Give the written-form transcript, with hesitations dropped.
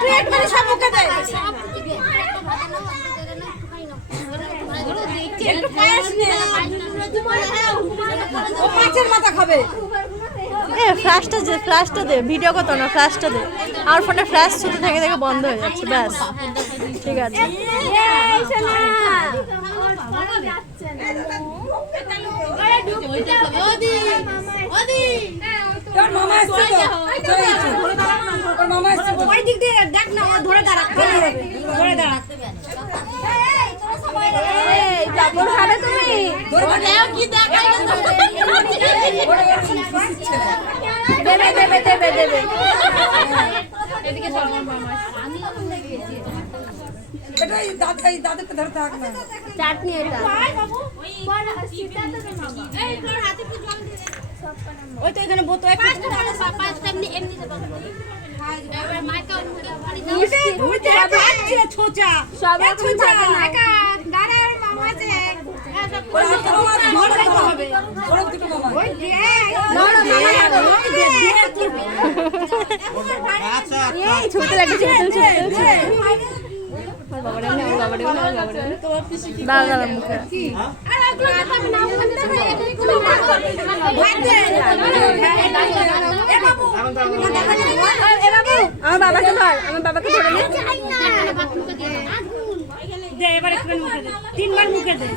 plate মানে সব মুখে দে একটু পায়েস নে ও মাছের মাথা খাবে ফ্ল্যাশটা দে ভিডিও কত না ফ্ল্যাশটা দে আমার ফোনে ফ্ল্যাশ শুধু থেকে থেকে বন্ধ হয়ে যাচ্ছে ব্যাস ঠিক আছে তোর মামা আসছে তো তোর মামা আসছে ওই দিক দিয়ে দেখ না ধরে দাঁড়া ধরে দাঁড়া এই কাপড় খাবে তুমি ধরে দাও কি দেখাই দেবে দেবে দেবে দেবে এদিকে সব মামা আমি এটাই দাদাকে ধরে থাক না চাটনি এটা বাবু ওই সিটাতে দে মামা এই তোর হাতে একটু জল দে ওই তো এখানে বোতল পাঁচটা এমনি দে এবার মাইকা উঠে খাচ্ছে ছোচা সব ছোচা একা দাঁড়া মামা আছে ওরা তো মামা ধরে রাখতে হবে ওরা দুটো মামা ওই দে আচ্ছা এই ছোট লাগছে দাদা মুখে আমার বাবাকে ধর আমার বাবাকে ধরে দে এবার একটু মুখে দে 3 বার মুখে দে